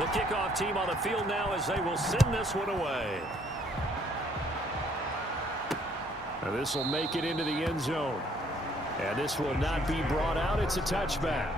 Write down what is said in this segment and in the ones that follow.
The kickoff team on the field now as they will send this one away. And this will make it into the end zone. And this will not be brought out. It's a touchback.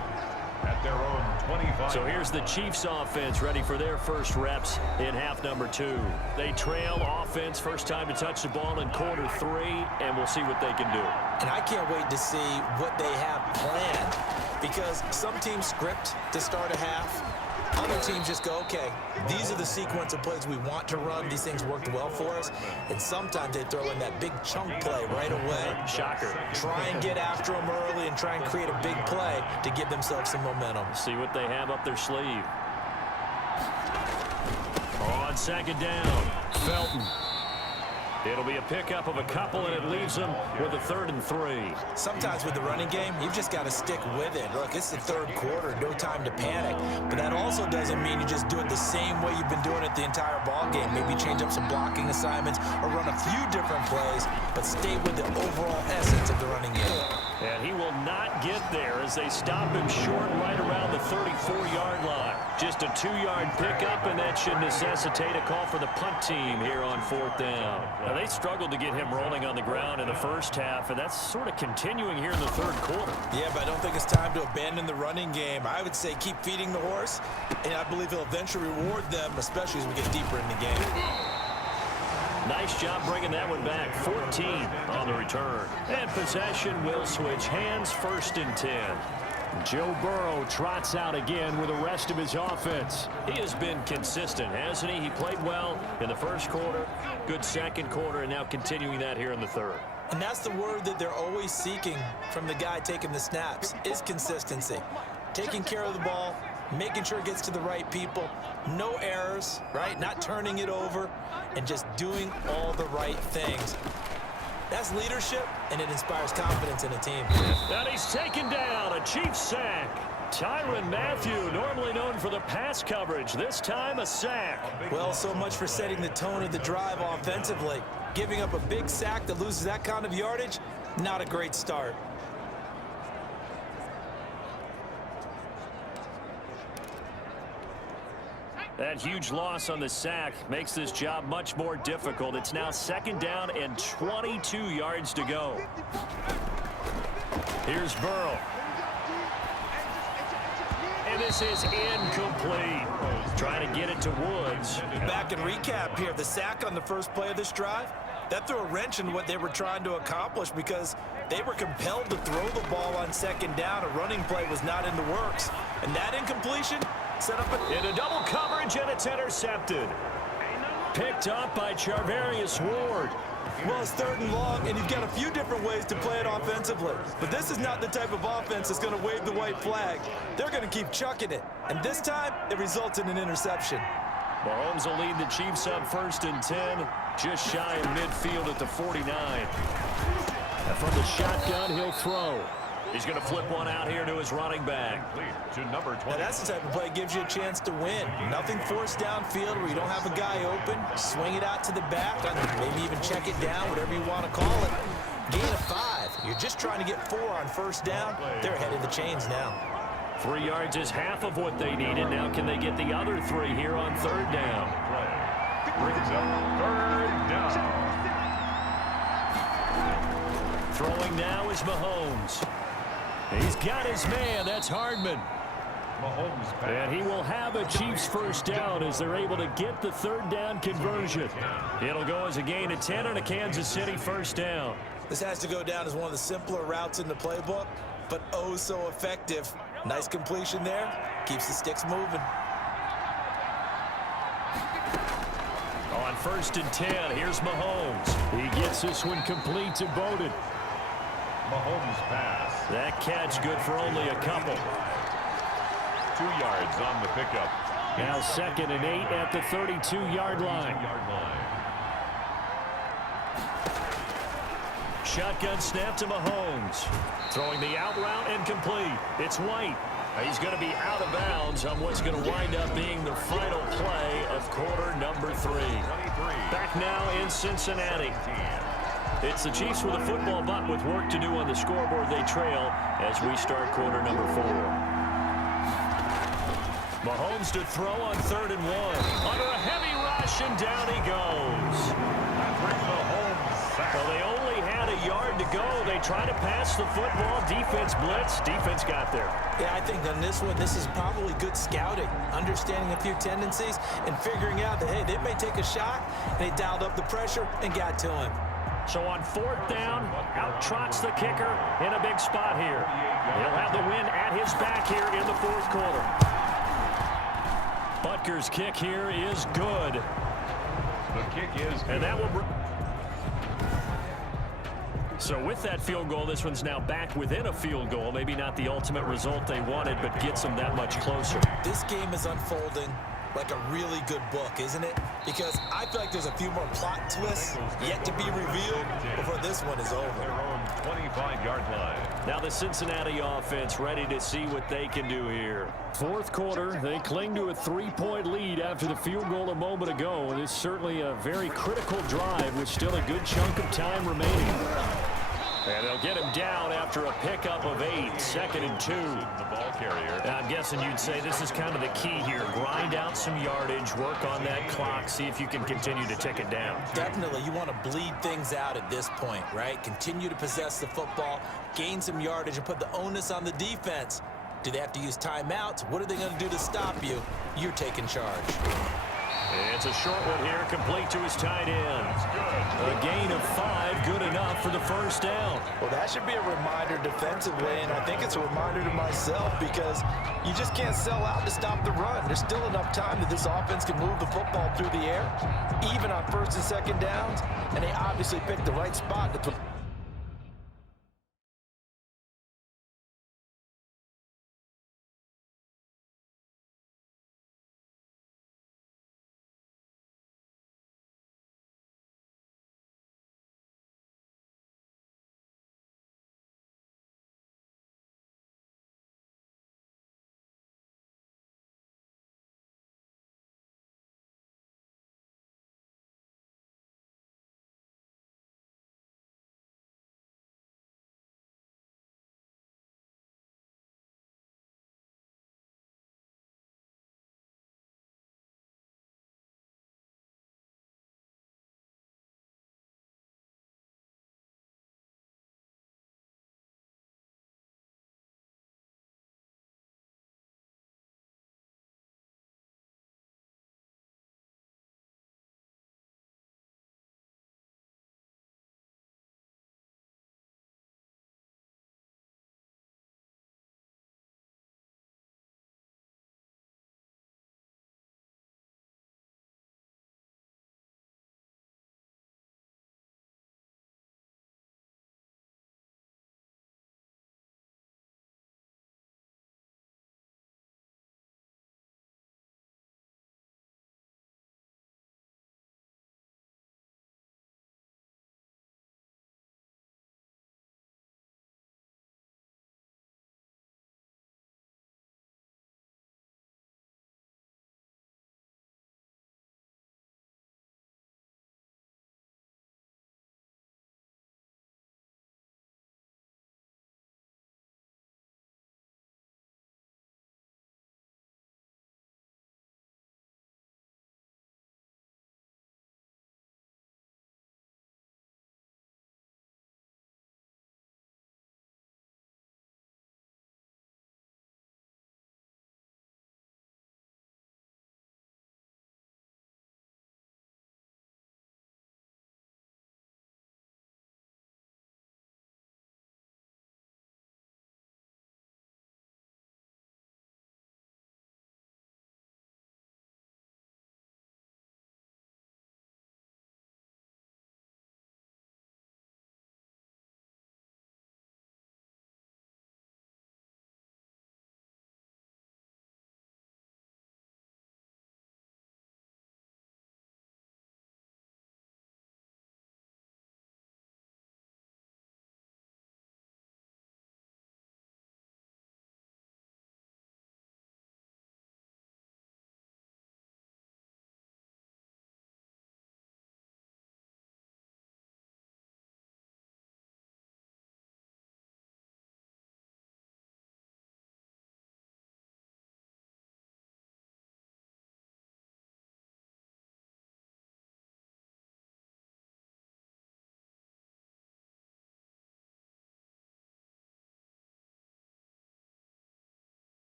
At their own 25. So here's the Chiefs offense ready for their first reps in half number 2. They trail offense, first time to touch the ball in quarter 3, and we'll see what they can do. And I can't wait to see what they have planned, because some teams script to start a half. Other teams just go, okay, these are the sequence of plays we want to run. These things worked well for us. And sometimes they throw in that big chunk play right away. Shocker. Try and get after them early and try and create a big play to give themselves some momentum. See what they have up their sleeve. On second down, Felton. It'll be a pickup of a couple, and it leaves them with a 3rd and 3. Sometimes with the running game, you've just got to stick with it. Look, it's the 3rd quarter, no time to panic. But that also doesn't mean you just do it the same way you've been doing it the entire ball game. Maybe change up some blocking assignments or run a few different plays, but stay with the overall essence of the running game. And he will not get there as they stop him short right around the 34-yard line. Just a 2-yard pickup, and that should necessitate a call for the punt team here on 4th down. Now, they struggled to get him rolling on the ground in the first half, and that's sort of continuing here in the 3rd quarter. Yeah, but I don't think it's time to abandon the running game. I would say keep feeding the horse, and I believe he'll eventually reward them, especially as we get deeper in the game. Nice job bringing that one back. 14 on the return. And possession will switch hands, 1st and 10. Joe Burrow trots out again with the rest of his offense. He has been consistent, hasn't he? He played well in the 1st quarter, good 2nd quarter, and now continuing that here in the 3rd. And that's the word that they're always seeking from the guy taking the snaps, is consistency. Taking care of the ball, making sure it gets to the right people, no errors, right? Not turning it over, and just doing all the right things. That's leadership, and it inspires confidence in a team. And he's taken down, a Chiefs sack. Tyrann Mathieu, normally known for the pass coverage, this time a sack. Well, so much for setting the tone of the drive offensively. Giving up a big sack that loses that kind of yardage, not a great start. That huge loss on the sack makes this job much more difficult. It's now 2nd down and 22 yards to go. Here's Burrow. And this is incomplete. Trying to get it to Woods. Back and recap here. The sack on the first play of this drive, that threw a wrench in what they were trying to accomplish because they were compelled to throw the ball on 2nd down. A running play was not in the works. And that incompletion set up into double coverage, and it's intercepted. Picked up by Charvarius Ward. Well, it's 3rd and long, and you've got a few different ways to play it offensively. But this is not the type of offense that's going to wave the white flag. They're going to keep chucking it. And this time, it results in an interception. Mahomes will lead the Chiefs up 1st and 10, just shy of midfield at the 49. And from the shotgun, he'll throw. He's going to flip one out here to his running back. To number 20. Now that's the type of play that gives you a chance to win. Nothing forced downfield where you don't have a guy open. Swing it out to the back, maybe even check it down, whatever you want to call it. Gain of 5. You're just trying to get 4 on 1st down. They're ahead of the chains now. 3 yards is half of what they needed. Now can they get the other 3 here on 3rd down? Brings up 3rd down. Throwing now is Mahomes. He's got his man. That's Hardman. Mahomes pass. And he will have a Chiefs 1st down as they're able to get the 3rd down conversion. It'll go as a gain of 10 on a Kansas City 1st down. This has to go down as one of the simpler routes in the playbook, but oh so effective. Nice completion there. Keeps the sticks moving. On 1st and 10, here's Mahomes. He gets this one complete to Bowden. Mahomes pass. That catch good for only a couple. 2 yards on the pickup. Now 2nd and 8 at the 32-yard line. Shotgun snap to Mahomes. Throwing the out route and complete. It's White. He's going to be out of bounds on what's going to wind up being the final play of quarter number 3. Back now in Cincinnati. It's the Chiefs with a football, but with work to do on the scoreboard, they trail as we start quarter number 4. Mahomes to throw on 3rd and 1. Under a heavy rush, and down he goes. Well, they only had a yard to go. They tried to pass the football. Defense blitz. Defense got there. Yeah, I think on this one, this is probably good scouting, understanding a few tendencies, and figuring out that, hey, they may take a shot, and they dialed up the pressure and got to him. So on 4th down, out trots the kicker in a big spot here. He'll have the win at his back here in the 4th quarter. Butker's kick here is good. The kick is good. And that will... So with that field goal, this one's now back within a field goal. Maybe not the ultimate result they wanted, but gets them that much closer. This game is unfolding like a really good book, isn't it? Because I feel like there's a few more plot twists yet to be revealed before this one is over. Their own 25-yard line. Now the Cincinnati offense ready to see what they can do here. 4th quarter, they cling to a 3-point lead after the field goal a moment ago. And it's certainly a very critical drive with still a good chunk of time remaining. And they'll get him down after a pickup of 8, 2nd and 2. The ball carrier. I'm guessing you'd say this is kind of the key here. Grind out some yardage, work on that clock, see if you can continue to tick it down. Definitely, you want to bleed things out at this point, right? Continue to possess the football, gain some yardage, and put the onus on the defense. Do they have to use timeouts? What are they going to do to stop you? You're taking charge. It's a short one here, complete to his tight end. A gain of 5, good enough for the 1st down. Well, that should be a reminder defensively, and I think it's a reminder to myself because you just can't sell out to stop the run. There's still enough time that this offense can move the football through the air, even on 1st and 2nd downs, and they obviously picked the right spot to put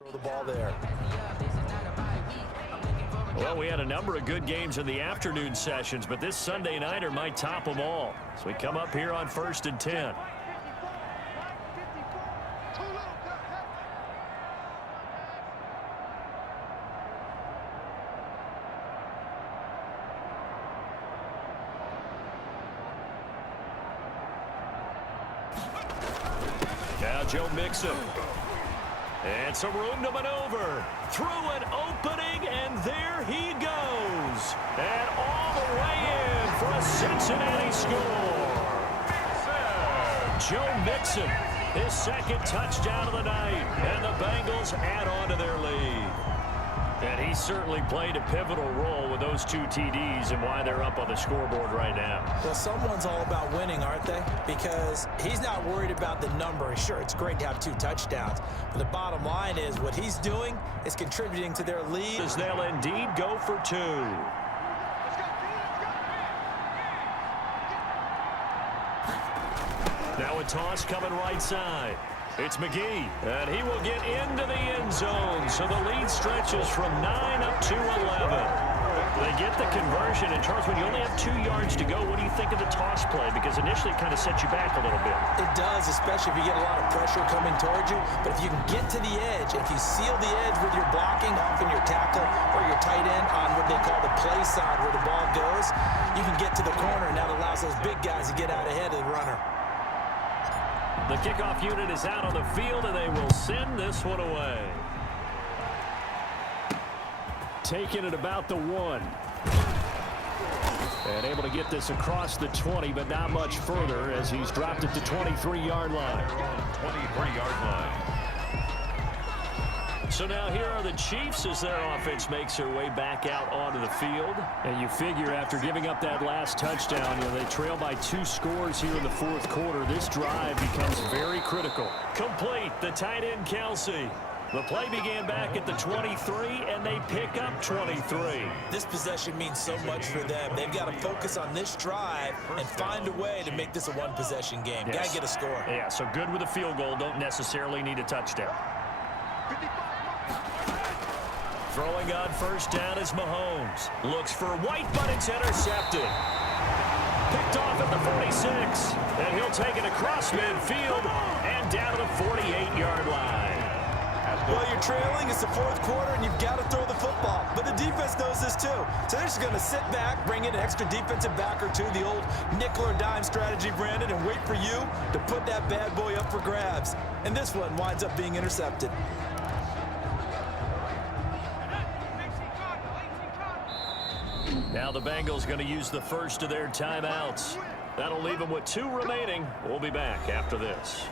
Throw the ball there. Well, we had a number of good games in the afternoon sessions, but this Sunday nighter might top them all. So we come up here on 1st and 10. Now Joe Mixon. And some room to maneuver. Through an opening, and there he goes. And all the way in for a Cincinnati score. Joe Mixon, his second touchdown of the night. And the Bengals add on to their lead. And he certainly played a pivotal role with those 2 TDs and why they're up on the scoreboard right now. Well, someone's all about winning, aren't they? Because he's not worried about the number. Sure, it's great to have 2 touchdowns. But the bottom line is what he's doing is contributing to their lead. As they'll indeed go for 2. Now a toss coming right side. It's McGee, and he will get into the end zone, so the lead stretches from 9 up to 11. They get the conversion, and Charles, when you only have 2 yards to go, what do you think of the toss play? Because initially it kind of sets you back a little bit. It does, especially if you get a lot of pressure coming towards you. But if you can get to the edge, if you seal the edge with your blocking, often your tackle or your tight end on what they call the play side where the ball goes, you can get to the corner, and that allows those big guys to get out ahead of the runner. The kickoff unit is out on the field, and they will send this one away. Taking it about the 1. And able to get this across the 20, but not much further as he's dropped it to 23-yard line. 23-yard line. So now here are the Chiefs as their offense makes their way back out onto the field. And you figure after giving up that last touchdown, they trail by 2 scores here in the 4th quarter. This drive becomes very critical. Complete, the tight end Kelsey. The play began back at the 23, and they pick up 23. This possession means so much for them. They've got to focus on this drive and find a way to make this a 1-possession game. Yes. Got to get a score. Yeah, so good with a field goal. Don't necessarily need a touchdown. Throwing on 1st down is Mahomes. Looks for White, but it's intercepted. Picked off at the 46. And he'll take it across midfield and down to the 48-yard line. Well, you're trailing. It's the 4th quarter, and you've got to throw the football. But the defense knows this, too. So they're just going to sit back, bring in an extra defensive back or 2, the old nickel or dime strategy, Brandon, and wait for you to put that bad boy up for grabs. And this one winds up being intercepted. Now the Bengals going to use the first of their timeouts. That'll leave them with 2 remaining. We'll be back after this.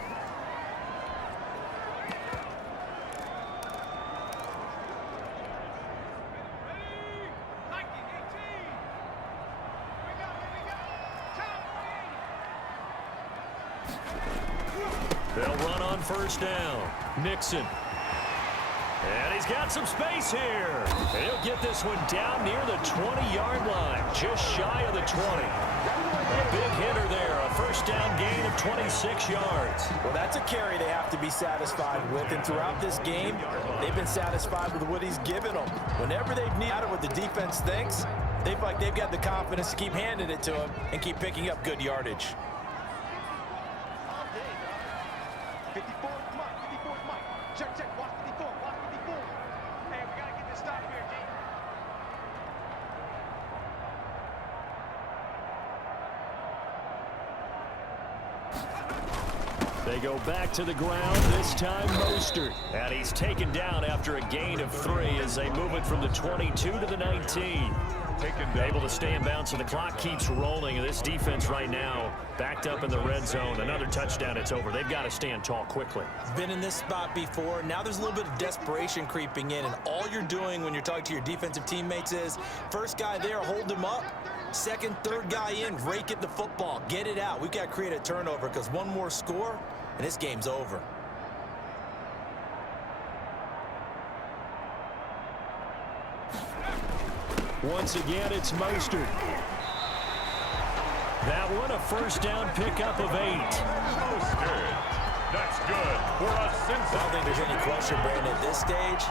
They'll run on 1st down. Mixon. And he's got some space here. And he'll get this one down near the 20-yard line, just shy of the 20. A big hitter there, a 1st down gain of 26 yards. Well, that's a carry they have to be satisfied with. And throughout this game, they've been satisfied with what he's given them. Whenever they've needed what the defense thinks, they feel like they've got the confidence to keep handing it to him and keep picking up good yardage. 54, Mike. 54, Mike. Check, check. Watch 54. Watch 54. Hey, we got to get this stop here, D. They go back to the ground, this time Mostert. And he's taken down after a gain of 3 as they move it from the 22 to the 19. Able to stay in bounds, and the clock keeps rolling. And this defense right now backed up in the red zone. Another touchdown, it's over. They've got to stand tall quickly. Been in this spot before. Now there's a little bit of desperation creeping in, and all you're doing when you're talking to your defensive teammates is first guy there, hold him up. Second, third guy in, rake at the football. Get it out. We've got to create a turnover because one more score, and this game's over. Once again, it's Mostert. That one, a 1st down pickup of 8. Mostert. That's good. for a I Cincinnati. don't think there's any question, Brandon, at this stage,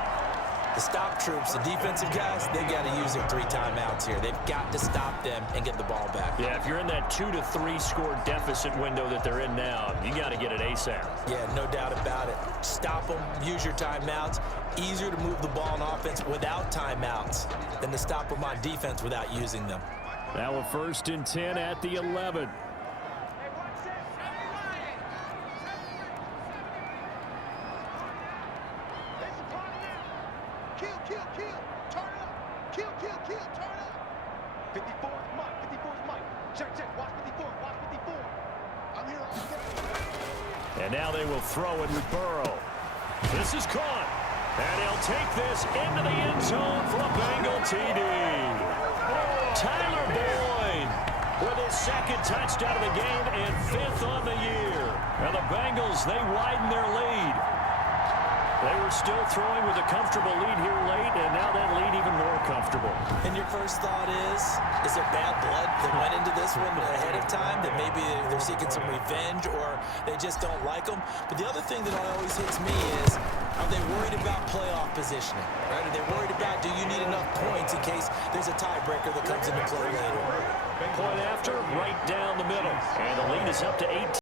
the stop troops, the defensive guys, they got to use their 3 timeouts here. They've got to stop them and get the ball back. Yeah, if you're in that 2 to 3 score deficit window that they're in now, you got to get it ASAP. Yeah, no doubt about it. Stop them, use your timeouts. Easier to move the ball on offense without timeouts than to stop them on defense without using them. Now a 1st and 10 at the 11. Kill. Turn up. Kill. Turn up. 54's Mike. Check. Watch 54. I'm here all day. And now they will throw it with Burrow. This is caught. And he'll take this into the end zone for a Bengal TD. Tyler Boyd with his 2nd touchdown of the game and 5th on the year. And the Bengals, they widen their lead. They were still throwing with a comfortable lead here late, and now that lead even more comfortable. And your first thought is there bad blood that went into this one ahead of time, that maybe they're seeking some revenge or they just don't like them? But the other thing that always hits me is, are they worried about playoff positioning? Right? Are they worried about, do you need enough points in case there's a tiebreaker that comes into play later? Point after, right down the middle. And the lead is up to 18.